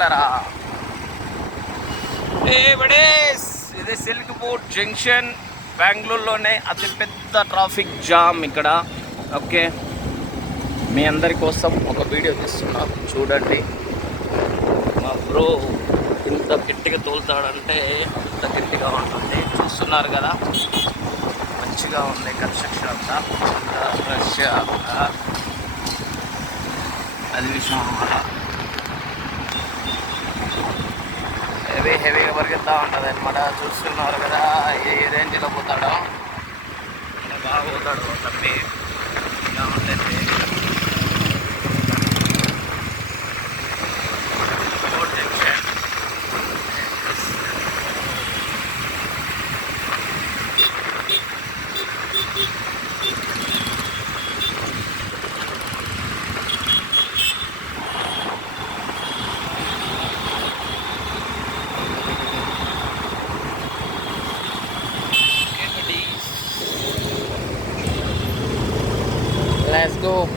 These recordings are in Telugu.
రాగలరా ఇది సిల్క్ బోర్డ్ జంక్షన్. బెంగళూరులోనే అతిపెద్ద ట్రాఫిక్ జామ్ ఇక్కడ. ఓకే. మీ అందరి కోసం ఒక వీడియో తీస్తున్నా. చూడండి. మా బ్రో ఇంత గట్టిగా తోలుతాడంటే ఇంత గట్టిగా ఉంటుంది. చూస్తున్నారు కదా? మంచిగా ఉంది కన్స్ట్రక్షన్ అంతా. ఫ్రెష్ అది విషయం అన్నమాట. హెవీ హెవీగా పరిగెత్తా ఉంటుంది అనమాట చూస్తున్నారు కదా ఏ రేంజ్లో పోతాడో. బాగా పోతాడు తప్పి ఇలా ఉంటుంది road junction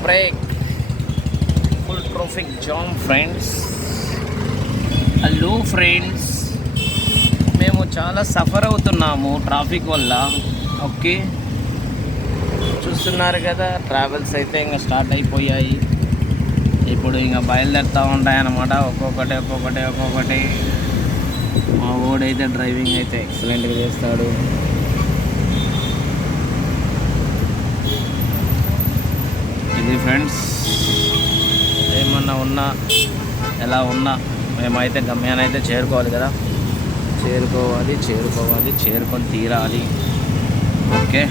break. Full traffic jam friends hello friends మేము చాలా సఫర్ అవుతున్నాము ట్రాఫిక్ వల్ల. ఓకే చూస్తున్నారు కదా ట్రావెల్స్ అయితే ఇంకా స్టార్ట్ అయిపోయాయి. ఇప్పుడు ఇంకా బయలుదేరుతూ ఉంటాయన్నమాట. ఒక్కొక్కటి ఒక్కొక్కటి ఒక్కొక్కటి. మా ఓడైతే డ్రైవింగ్ అయితే ఎక్సలెంట్గా చేస్తాడు. ఇది ఫ్రెండ్స్. ఏమన్నా ఉన్నా ఎలా ఉన్నా మేమైతే గమ్యాన్ని అయితే చేరుకోవాలి కదా. చేరుకోవాలి చేరుకోవాలి చేరుకొని తీరాలి. ఓకే.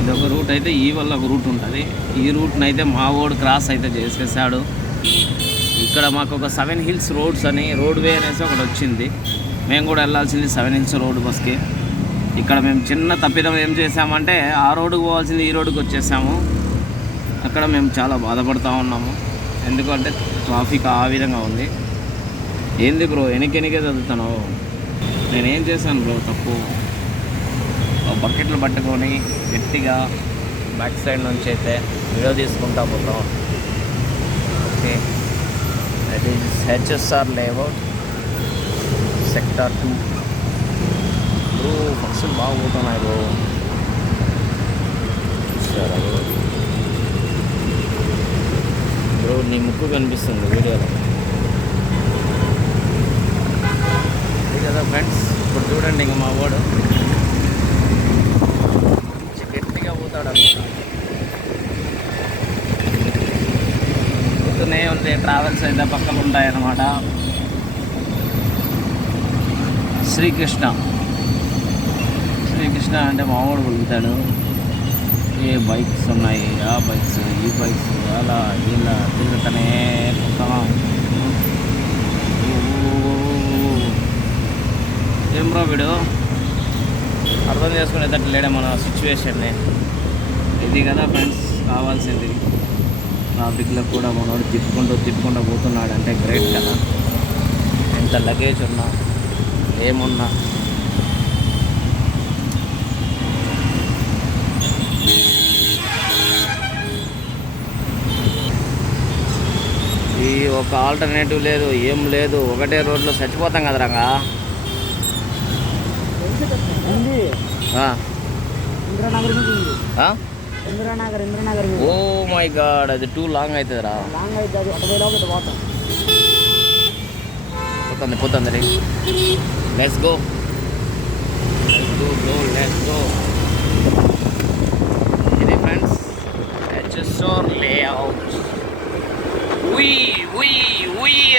ఇది ఒక రూట్ అయితే ఈ వల్ల ఒక రూట్ ఉంటుంది. ఈ రూట్ని అయితే మా ఓడు క్రాస్ అయితే చేసేసాడు. ఇక్కడ మాకు ఒక సెవెన్ హిల్స్ రోడ్స్ అని రోడ్ వే అనేసి ఒకటి వచ్చింది. మేము కూడా వెళ్ళాల్సింది సెవెన్ హిల్స్ రోడ్ బస్కి. ఇక్కడ మేము చిన్న తప్పిదం ఏం చేసామంటే ఆ రోడ్డుకు పోవాల్సింది ఈ రోడ్డుకి వచ్చేసాము. అక్కడ మేము చాలా బాధపడుతూ ఉన్నాము. ఎందుకంటే ట్రాఫిక్ ఆ విధంగా ఉంది. ఏంది బ్రో ఎనికెనికే చదువుతాను నేనేం చేశాను బ్రో తప్పు. బకెట్లు పట్టుకొని గట్టిగా బ్యాక్ సైడ్ నుంచి అయితే వీడియో తీసుకుంటా పోతాం. ఓకే. అది HSR layout sector two bro పక్షులు బాగా పోతున్నాయి బ్రో చూసారా బ్రో బ్రో నీ ముక్కు కనిపిస్తుంది వీడియోలో కదా ఫ్రెండ్స్ ఇప్పుడు చూడండి ఇంక మా వాడు మంచి గట్టిగా పోతాడు పోతూనే ఉంది ట్రావెల్స్ అయితే పక్కన ఉంటాయన్నమాట శ్రీకృష్ణ కృష్ణ అంటే మామూలు పలుకుతాడు ఏ బైక్స్ ఉన్నాయి ఆ బైక్స్ ఈ బైక్స్ అలా ఇలా తిరుగుతానే ఏం బ్రో వీడు? అర్థం చేసుకునేటట్టు లేడే మన సిచ్యువేషన్ని. ఇది కదా ఫ్రెండ్స్ కావాల్సింది. ట్రాఫిక్లో కూడా మనోడు తిప్పుకుంటూ తిప్పుకుంటూ పోతున్నాడు అంటే గ్రేట్ కదా. ఎంత లగేజ్ ఉన్నా ఏమున్నా ఒక ఆల్టర్నేటివ్ లేదు ఏం లేదు. ఒకటే రోడ్లో చచ్చిపోతాం కదా రంగా. ఉంది. ఆ, ఇంద్రానగర్ మీద ఉంది. ఆ? ఇంద్రానగర్ ఇంద్రానగర్ మీద ఓ మై గాడ్ అది టూ లాంగ్ ఇటు పోతాం. పోతుంది పోతుంది రే. Let's go let's go go let's go ఇది ఫ్రెండ్స్ హెచ్ఎస్ఆర్ లేఅవుట్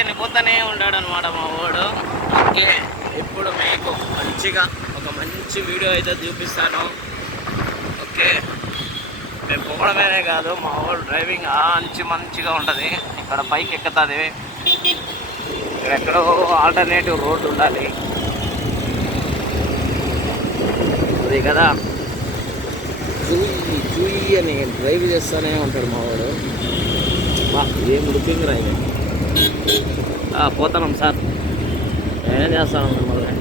అని పోతానే ఉంటాడు అనమాట మా వాడు. ఓకే ఇప్పుడు మీకు మంచిగా ఒక మంచి వీడియో అయితే చూపిస్తాను. ఓకే మేము పోవడమేనే కాదు మా వాడు డ్రైవింగ్ మంచి మంచిగా ఉంటుంది. ఇక్కడ పైకి ఎక్కుతుంది. ఇక్కడ ఎక్కడో ఆల్టర్నేటివ్ రోడ్డు ఉండాలి. అది కదా. చూయి చూయి అని డ్రైవ్ చేస్తూనే ఉంటాడు మా వాడు. ఏం లుకింగ్ రాయి పోతున్నాం సార్. నేనే చేస్తాను మిమ్మల్ని?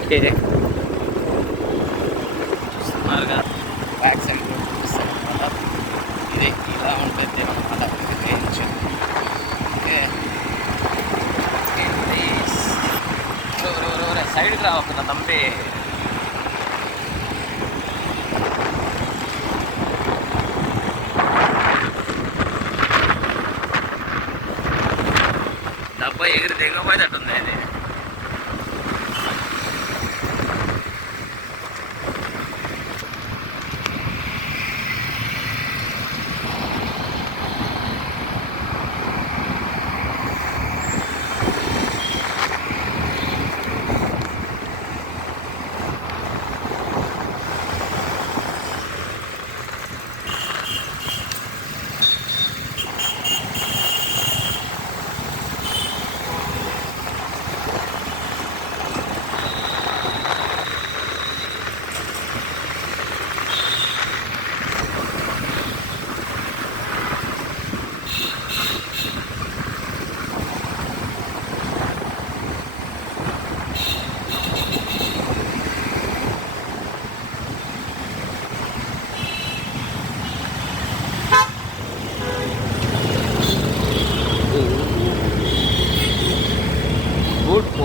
ఓకే. చూస్తున్నారుగా. బ్యాక్ సైడ్ ఇది ఇలా ఉంటుంది అనమాట చేయించు ఓకే. సైడ్కి ఒక తమ్మి എതിർ തെങ്ങുപോയി തട്ടുന്നതിന്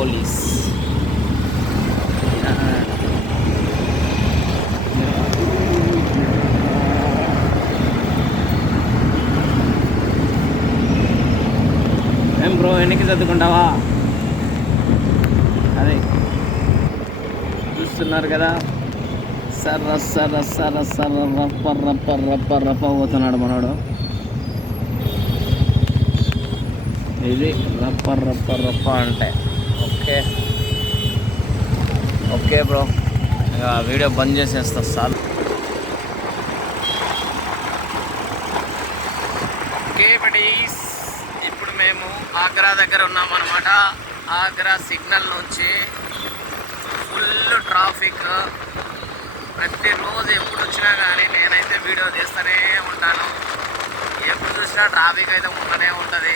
గుడ్ ఏం బ్రో వెనక్కి చదువుకుంటావా అదే. చూస్తున్నారు కదా. సర్ర సర్ర సర్ర సర్ర రప్ప రప్ప రప్ప రప్ప పోతున్నాడు మనోడు. ఇది రప్ప రప్ప రప్ప అంటే. Okay bro. ఇంకా వీడియో బంద్ చేసేస్తా సార్. Okay buddies. ఇప్పుడు మేము ఆగ్రా దగ్గర ఉన్నామన్నమాట. ఆగ్రా సిగ్నల్ నుంచి ఫుల్ ట్రాఫిక్. ప్రతిరోజు ఎప్పుడు వచ్చినా కానీ నేనైతే వీడియో తీస్తూనే ఉంటాను. ఎప్పుడు చూసినా ట్రాఫిక్ అయితే ఉంటూనే ఉంటుంది.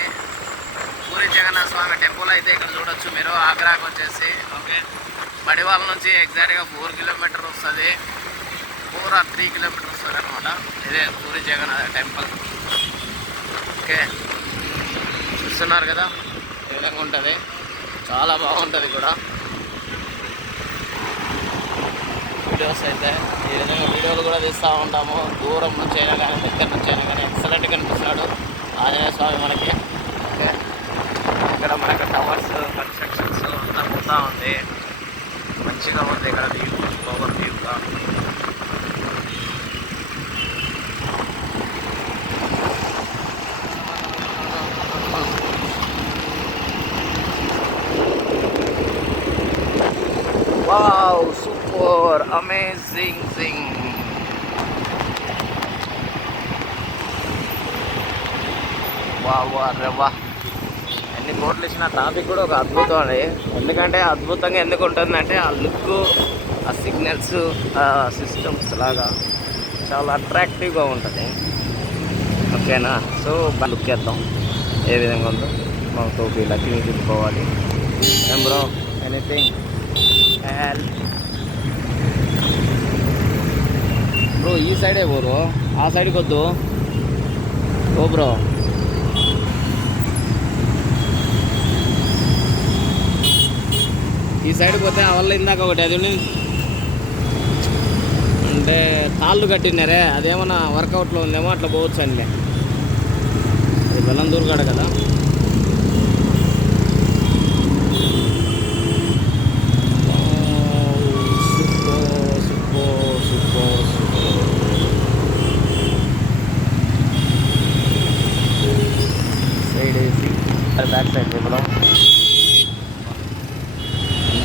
పూరి జగన్నాథ స్వామి టెంపుల్ అయితే ఇక్కడ చూడొచ్చు మీరు ఆగ్రాకి వచ్చేసి. ఓకే? బడివాల నుంచి ఎగ్జాక్ట్గా ఫోర్ కిలోమీటర్ వస్తుంది. ఫోర్ ఆర్ త్రీ కిలోమీటర్ వస్తుంది అనమాట ఇదే పూరి జగన్నాథ టెంపుల్ ఓకే. చూస్తున్నారు కదా? ఏ విధంగా ఉంటుంది. చాలా బాగుంటుంది కూడా. వీడియోస్ అయితే ఈ విధంగా వీడియోలు కూడా తీస్తూ ఉంటాము. దూరం నుంచి అయినా కానీ దగ్గర నుంచి అయినా కానీ. ఎక్సలెంట్గా కనిపిస్తున్నాడు ఆంజనేయ స్వామి మనకి. ఓకే. ఇక్కడ మనకి టవర్స్ కన్స్ట్రక్షన్స్ అంతా ఉంది. మంచిగా ఉంది ఇక్కడ view over వ్యూగా wow super amazing thing wow అరే ఇన్ని కోట్లు ఇచ్చిన టాపిక్ కూడా ఒక అద్భుతం అండి ఎందుకంటే అద్భుతంగా ఎందుకు ఉంటుందంటే ఆ లుక్ ఆ సిగ్నల్స్ ఆ సిస్టమ్స్ లాగా చాలా అట్రాక్టివ్గా ఉంటుంది. ఓకేనా? సో లుక్ వేద్దాం ఏ విధంగా ఉందో. మా టోపీ లక్కీ తిప్పుకోవాలి ఏం బ్రో ఎనీథింగ్ బ్రో ఈ సైడే పోరు ఆ సైడ్కి వద్దు. ఓ బ్రో ఈ సైడ్ పోతే అవల్ల ఇందాక ఒకటి అది అంటే తాళ్ళు కట్టినారే అదేమన్నా వర్కౌట్లో ఉందేమో అట్లా పోవచ్చు అండి. అది బెల్లందూరు కాడ కదా. బ్యాక్ సైడ్ ఇవ్వడం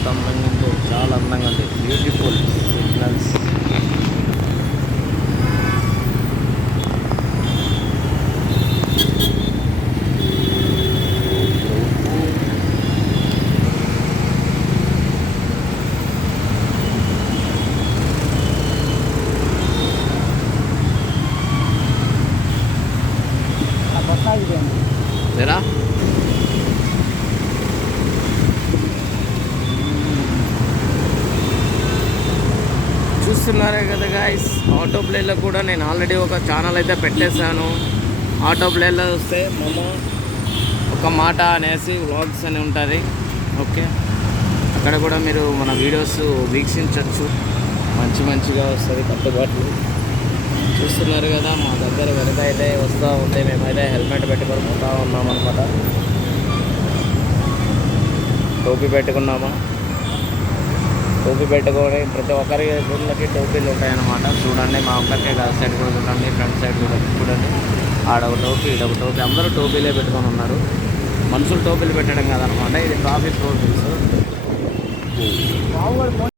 అందంగా చాలా అందంగా ఉంది. బ్యూటిఫుల్ సిగ్నల్స్ ఆ బస్ ఆగిపోయింది లేరా చూస్తున్నారే కదా గాయస్ ఆటో ప్లేలో కూడా నేను ఆల్రెడీ ఒక ఛానల్ అయితే పెట్టేశాను. ఆటో ప్లేలో వస్తే మమ్మ ఒక మాట అనేసి వ్లాగ్స్ అని ఉంటుంది. ఓకే అక్కడ కూడా మీరు మన వీడియోస్ వీక్షించవచ్చు మంచి మంచిగా వస్తుంది కట్టుబాట్లు. చూస్తున్నారు కదా మా దగ్గర వెనక అయితే వస్తూ ఉంటే మేమైతే హెల్మెట్ పెట్టుకొని పోతా ఉన్నాం అనమాట టోపీ పెట్టుకున్నామా? టోపీ పెట్టుకొని ప్రతి ఒక్కరి గుళ్ళకి టోపీలు ఉంటాయన్నమాట. చూడండి మా ఒక్కరికే కాదు సైడ్ కూడా చూడండి ఫ్రంట్ సైడ్ కూడా చూడండి. ఆడ ఒక టోపీ ఈడ ఒక టోపీ. అందరూ టోపీలే పెట్టుకొని ఉన్నారు. మనుషులు టోపీలు పెట్టడం కాదనమాట ఇది ట్రాఫిక్ రూల్స్